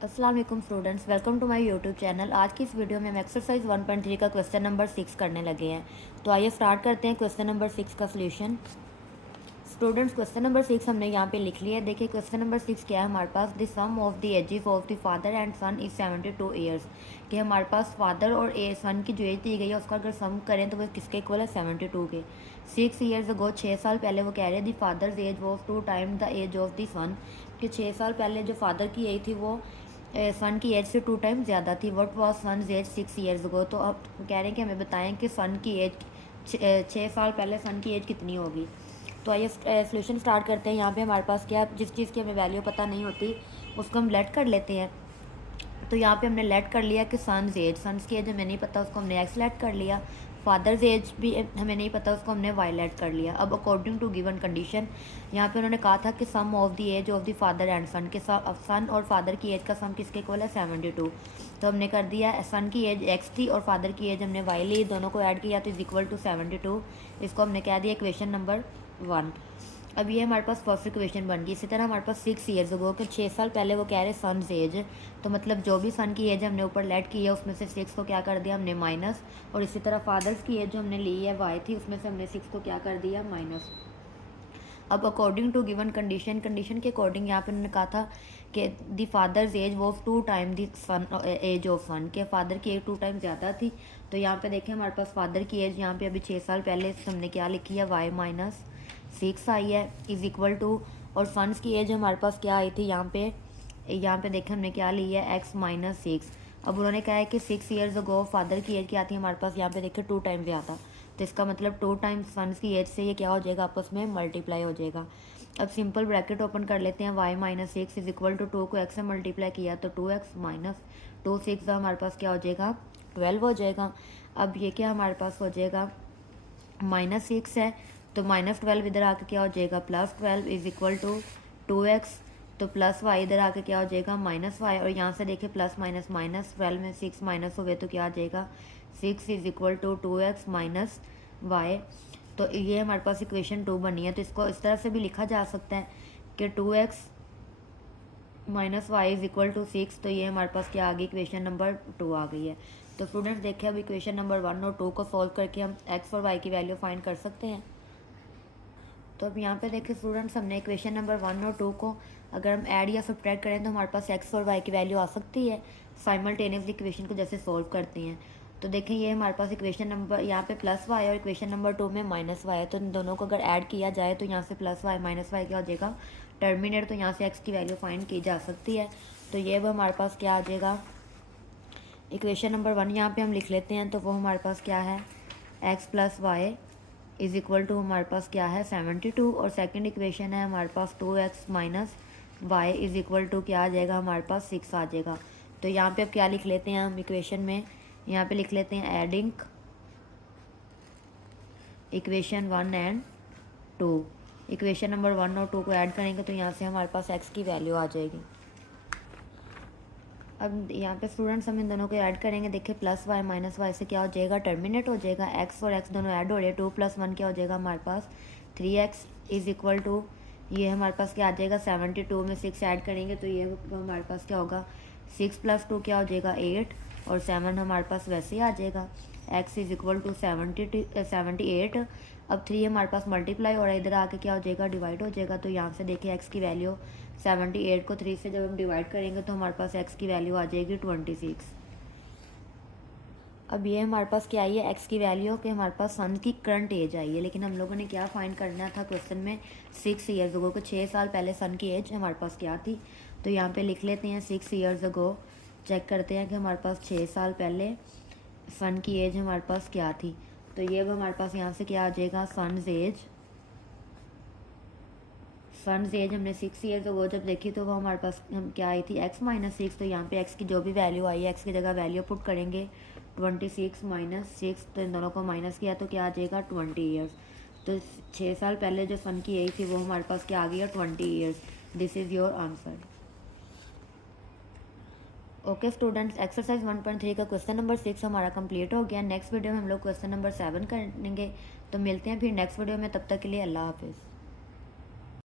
अस्सलाम वालेकुम students, welcome to my YouTube channel. आज की इस वीडियो में हम एक्सरसाइज 1.3 का क्वेश्चन नंबर 6 करने लगे हैं। तो आइए स्टार्ट करते हैं क्वेश्चन नंबर 6 का सॉल्यूशन। स्टूडेंट्स, क्वेश्चन नंबर 6 हमने यहाँ पे लिख लिया है। देखिए क्वेश्चन नंबर 6 क्या है हमारे पास। The sum of the ages of the father and son is 72 years. कि हमारे पास फादर और सन की जो एज दी गई है उसका अगर सम करें तो वो किसके इक्वल है, 72 के। 6 ईयर्स अगो, 6 साल पहले वो कह रहे हैं the father's age was 2 time the age of the son. कि 6 साल पहले जो फादर की एज थी वो सन की एज से 2 टाइम ज़्यादा थी। What was son age 6 years ago. तो अब कह रहे हैं कि हमें बताएं कि सन की एज 6 साल पहले सन की एज कितनी होगी। तो आइए सोल्यूशन स्टार्ट करते हैं। यहाँ पे हमारे पास क्या, जिस चीज़ की हमें वैल्यू पता नहीं होती उसको हम लेट कर लेते हैं। तो यहाँ पे हमने लेट कर लिया कि सन्स की एज हमें नहीं पता, उसको हमने एक्स लेट कर लिया। फादर्स एज भी हमें नहीं पता, उसको हमने वाई लेट कर लिया। अब अकॉर्डिंग टू गिवन कंडीशन, यहाँ पे उन्होंने कहा था कि sum of the age of the father and son के सन और फादर की एज का सम किसके इक्वल है, 72। तो हमने कर दिया, सन की एज एक्स थी और फादर की एज हमने वाई ली, दोनों को ऐड किया तो इज इक्वल टू 72। इसको हमने कह दिया इक्वेशन नंबर 1। अब ये हमारे पास फर्स्ट इक्वेशन बन गई। इसी तरह हमारे पास 6 ईयर्स अगो कि 6 साल पहले वो कह रहे सन एज, तो मतलब जो भी सन की एज हमने ऊपर लेट की है उसमें से 6 को क्या कर दिया हमने माइनस। और इसी तरह फादर्स की एज जो हमने ली है वाई थी, उसमें से हमने 6 को क्या कर दिया माइनस। अब अकॉर्डिंग टू गिवन कंडीशन के अकॉर्डिंग यहाँ पे उन्होंने कहा था कि the father's age was 2 time the son age of son, के फादर की एज 2 टाइम ज़्यादा थी। तो यहाँ पे देखें हमारे पास फादर की एज यहाँ पे अभी 6 साल पहले हमने क्या लिखी है, वाई माइनस 6 आई है, इज़ इक्वल टू, और सन्स की एज हमारे पास क्या आई थी यहाँ पे देखें हमने क्या ली है, एक्स माइनस 6। अब उन्होंने कहा है कि 6 ईयर्स अगो फादर की एज क्या थी हमारे पास, यहाँ पे देखें 2 टाइम ज़्यादा। तो इसका मतलब 2 टाइम्स सन्स की एज से ये क्या हो जाएगा, आपस में मल्टीप्लाई हो जाएगा। अब सिंपल ब्रैकेट ओपन कर लेते हैं, Y minus 6 is equal to 2 को एक्स से मल्टीप्लाई किया तो 2x माइनस 2 6 हमारे पास क्या हो जाएगा, 12 हो जाएगा। अब ये क्या हमारे पास हो जाएगा, -6 है तो -12 इधर आके क्या हो जाएगा, +12 इज इक्वल टू 2x। तो प्लस वाई इधर आके क्या हो जाएगा, -y। और यहाँ से देखिए प्लस माइनस माइनस, 12 में 6 माइनस हो गए तो क्या आ जाएगा, 6 is equal to 2x minus Y. तो ये हमारे पास इक्वेशन 2 बनी है। तो इसको इस तरह से भी लिखा जा सकता है कि 2x minus Y is equal to 6। तो ये हमारे पास क्या आ गई, इक्वेशन नंबर 2 आ गई है। तो स्टूडेंट्स देखिए अब इक्वेशन नंबर 1 और 2 को सॉल्व करके हम x और y की वैल्यू फाइंड कर सकते हैं। तो अब यहाँ पे देखिए स्टूडेंट्स, हमने इक्वेशन नंबर 1 और 2 को अगर हम ऐड या सब्ट्रैक्ट करें तो हमारे पास x और y की वैल्यू आ सकती है साइमल्टेनियसली इक्वेशन को जैसे सॉल्व करते हैं। तो देखें ये हमारे पास इक्वेशन नंबर यहाँ पे +y और इक्वेशन नंबर 2 में -y है। तो इन दोनों को अगर ऐड किया जाए तो यहाँ से +y -y क्या हो जाएगा, टर्मिनेट। तो यहाँ से x की वैल्यू फाइंड की जा सकती है। तो ये वो हमारे पास क्या आ जाएगा, इक्वेशन नंबर 1 यहाँ पे हम लिख लेते हैं। तो वो हमारे पास क्या है, x plus Y is equal to हमारे पास क्या है 72। और सेकंड इक्वेशन है हमारे पास 2x minus Y is equal to क्या आ जाएगा, हमारे पास 6 आ जाएगा। तो यहाँ पे अब क्या लिख लेते हैं हम इक्वेशन में, यहाँ पे लिख लेते हैं adding equation 1 and 2। Equation number 1 और 2 को ऐड करेंगे तो यहाँ से हमारे पास x की वैल्यू आ जाएगी। अब यहाँ पे स्टूडेंट्स हम इन दोनों को ऐड करेंगे। देखिए प्लस वाई माइनस वाई से क्या हो जाएगा, टर्मिनेट हो जाएगा। एक्स और एक्स दोनों ऐड हो रहे हैं, 2 + 1 क्या हो जाएगा हमारे पास 3x इज़ इक्वल टू, ये हमारे पास क्या आ जाएगा 72 में 6 ऐड करेंगे तो ये हमारे पास क्या होगा, 6 + 2 क्या हो जाएगा 8 और 7 हमारे पास वैसे ही आ जाएगा। x is equal to 78। अब 3 हमारे पास मल्टीप्लाई हो रहा है, इधर आके क्या हो जाएगा, डिवाइड हो जाएगा। तो यहाँ से देखिए x की वैल्यू 78 को 3 से जब हम डिवाइड करेंगे तो हमारे पास x की वैल्यू आ जाएगी 26। अब ये हमारे पास क्या आई है, x की वैल्यू कि हमारे पास सन की करंट एज आई है। लेकिन हम लोगों ने क्या फाइंड करना था क्वेश्चन में, 6 ईयर्स अगो को 6 साल पहले सन की एज हमारे पास क्या थी। तो यहाँ पे लिख लेते हैं 6 ईयर्स अगो, चेक करते हैं कि हमारे पास 6 साल पहले सन की एज हमारे पास क्या थी। तो ये अब हमारे पास यहाँ से क्या आ जाएगा, सन्स एज हमने 6 ईयर्स अगो जब देखी तो वो हमारे पास हम क्या आई थी, x माइनस 6। तो यहाँ पे x की जो भी वैल्यू आई है, x की जगह वैल्यू पुट करेंगे 26 माइनस 6। तो इन दोनों को माइनस किया तो क्या आ जाएगा 20 ईयर्स। तो 6 साल पहले जो सन की एज थी वो हमारे पास क्या आ गया 20 years. This is your answer. Okay students, exercise 1.3 का क्वेश्चन नंबर 6 हमारा कंप्लीट हो गया। नेक्स्ट वीडियो में हम लोग क्वेश्चन नंबर 7 करेंगे। तो मिलते हैं फिर नेक्स्ट वीडियो में, तब तक के लिए अल्लाह हाफिज़।